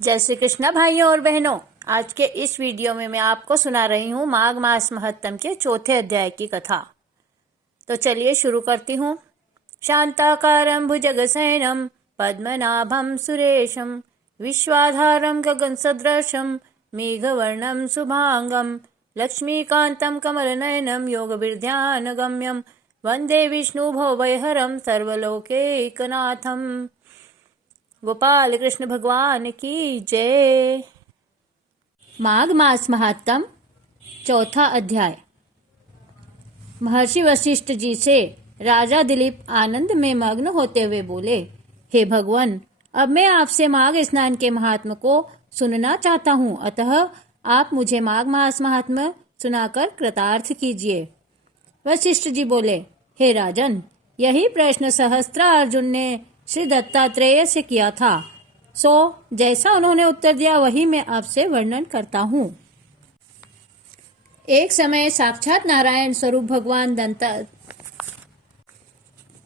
जय श्री कृष्ण भाइयों और बहनों। आज के इस वीडियो में मैं आपको सुना रही हूँ माघ मास महत्तम के चौथे अध्याय की कथा। तो चलिए शुरू करती हूँ। शांताकारं भुजगशयनं पद्मनाभं सुरेशं विश्वाधारं गगनसदृशं मेघवर्णं शुभांगं लक्ष्मीकान्तं कमलनयनं योगविद्यानगम्यं वन्दे विष्णुभवभयहरं सर्वलोकैकनाथम्। गोपाल कृष्ण भगवान की जय। माघ मास महात्म चौथा अध्याय। महर्षि वशिष्ठ जी से राजा दिलीप आनंद में मग्न होते हुए बोले, हे भगवान, अब मैं आपसे माघ स्नान के महात्म को सुनना चाहता हूँ, अतः आप मुझे माघ मास महात्म सुनाकर कृतार्थ कीजिए। वशिष्ठ जी बोले, हे राजन, यही प्रश्न सहस्त्रार्जुन ने श्री दत्तात्रेय से किया था, सो जैसा उन्होंने उत्तर दिया वही मैं आपसे वर्णन करता हूँ। एक समय साक्षात नारायण स्वरूप भगवान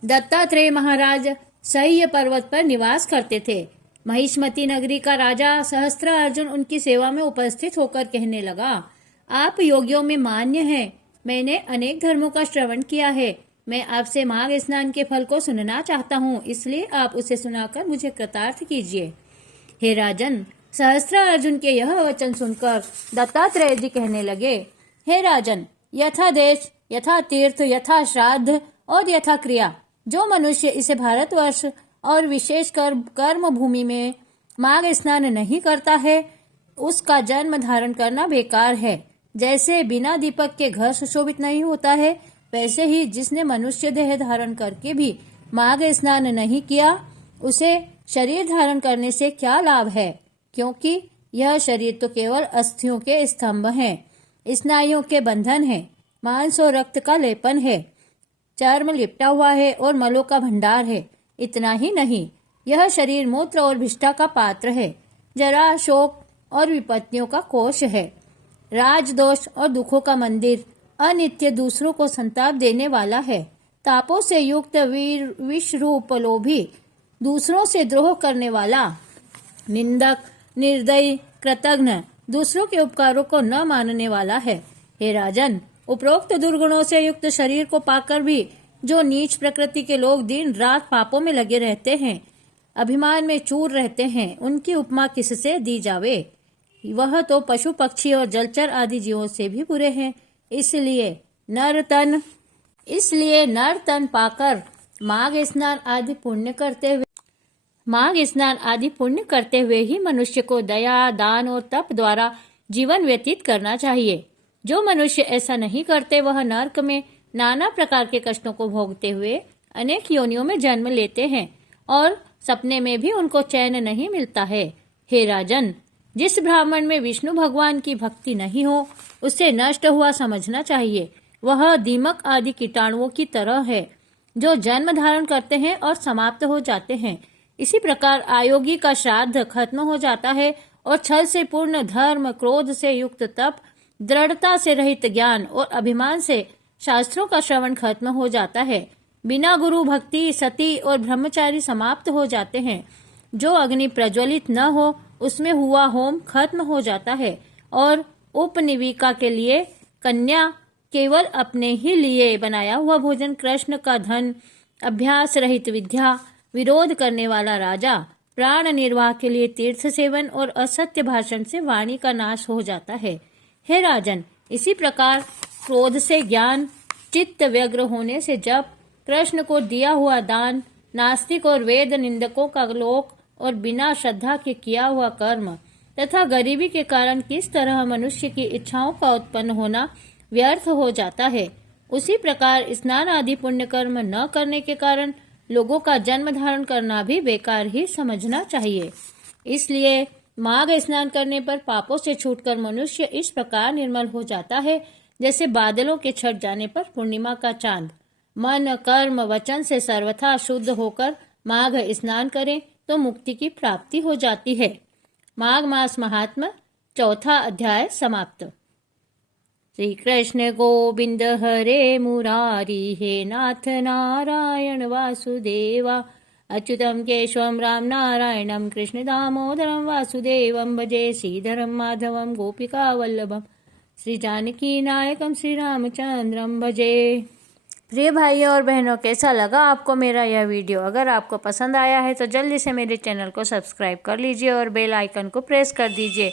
दत्तात्रेय महाराज सह्य पर्वत पर निवास करते थे। महिष्मती नगरी का राजा सहस्त्रार्जुन उनकी सेवा में उपस्थित होकर कहने लगा, आप योगियों में मान्य हैं। मैंने अनेक धर्मों का श्रवण किया है। मैं आपसे माघ स्नान के फल को सुनना चाहता हूँ, इसलिए आप उसे सुनाकर मुझे कृतार्थ कीजिए। हे राजन, सहस्त्रार्जुन के यह वचन सुनकर दत्तात्रेय जी कहने लगे, हे राजन, यथा देश, यथा तीर्थ, यथा श्राद्ध और यथा क्रिया, जो मनुष्य इसे भारतवर्ष और विशेषकर कर्म भूमि में माघ स्नान नहीं करता है, उसका जन्म धारण करना बेकार है। जैसे बिना दीपक के घर सुशोभित नहीं होता है, वैसे ही जिसने मनुष्य देह धारण करके भी माघ स्नान नहीं किया, उसे शरीर धारण करने से क्या लाभ है, क्योंकि यह शरीर तो केवल अस्थियों के स्तंभ हैं, स्नायुओं के बंधन है, मांस और रक्त का लेपन है, चर्म लिपटा हुआ है और मलों का भंडार है। इतना ही नहीं, यह शरीर मूत्र और भिष्टा का पात्र है, जरा, शोक और विपत्तियों का कोष है, राजदोष और दुखों का मंदिर, अनित्य, दूसरों को संताप देने वाला है, तापों से युक्त विषरूप लोभी, दूसरों से द्रोह करने वाला, निंदक, निर्दयी, कृतघ्न, दूसरों के उपकारों को न मानने वाला है। हे राजन, उपरोक्त दुर्गुणों से युक्त शरीर को पाकर भी जो नीच प्रकृति के लोग दिन रात पापों में लगे रहते हैं, अभिमान में चूर रहते हैं, उनकी उपमा किससे दी जावे। वह तो पशु पक्षी और जलचर आदि जीवों से भी बुरे हैं। इसलिए नर तन पाकर माघ स्नान आदि पुण्य करते हुए ही मनुष्य को दया, दान और तप द्वारा जीवन व्यतीत करना चाहिए। जो मनुष्य ऐसा नहीं करते, वह नरक में नाना प्रकार के कष्टों को भोगते हुए अनेक योनियों में जन्म लेते हैं और सपने में भी उनको चैन नहीं मिलता है। हे राजन, जिस ब्राह्मण में विष्णु भगवान की भक्ति नहीं हो, उसे नष्ट हुआ समझना चाहिए। वह दीमक आदि कीटाणुओं की तरह है, जो जन्म धारण करते हैं और समाप्त हो जाते हैं। इसी प्रकार अयोगी का श्राद्ध खत्म हो जाता है और छल से पूर्ण धर्म, क्रोध से युक्त तप, दृढ़ता से रहित ज्ञान और अभिमान से शास्त्रों का श्रवण खत्म हो जाता है। बिना गुरु भक्ति सती और ब्रह्मचारी समाप्त हो जाते हैं। जो अग्नि प्रज्वलित न हो, उसमें हुआ होम खत्म हो जाता है और उपनिविका के लिए कन्या केवल अपने ही लिए बनाया हुआ भोजन, कृष्ण का धन, अभ्यास रहित विद्या, विरोध करने वाला राजा, प्राण निर्वाह के लिए तीर्थ सेवन और असत्य भाषण से वाणी का नाश हो जाता है। हे राजन, इसी प्रकार क्रोध से ज्ञान, चित्त व्यग्र होने से जप, कृष्ण को दिया हुआ दान, नास्तिक और वेद निंदकों का लोक और बिना श्रद्धा के किया हुआ कर्म तथा गरीबी के कारण किस तरह मनुष्य की इच्छाओं का उत्पन्न होना व्यर्थ हो जाता है, उसी प्रकार स्नान आदि पुण्य कर्म न करने के कारण लोगों का जन्म धारण करना भी बेकार ही समझना चाहिए। इसलिए माघ स्नान करने पर पापों से छूटकर मनुष्य इस प्रकार निर्मल हो जाता है, जैसे बादलों के छट जाने पर पूर्णिमा का चांद। मन, कर्म, वचन से सर्वथा शुद्ध होकर माघ स्नान करें तो मुक्ति की प्राप्ति हो जाती है। माघ मास महात्म चौथा अध्याय समाप्त। श्री कृष्ण गोविंद हरे मुरारी, हे नाथ नारायण वासुदेवा, अच्युतं केशवं राम नारायणं कृष्ण दामोदरं वासुदेवं भजे श्रीधरं माधवं गोपिकावल्लभं श्री जानकी नायकम श्री रामचंद्रम भजे। प्रिय भाइयों और बहनों, कैसा लगा आपको मेरा यह वीडियो? अगर आपको पसंद आया है तो जल्दी से मेरे चैनल को सब्सक्राइब कर लीजिए और बेल आइकन को प्रेस कर दीजिए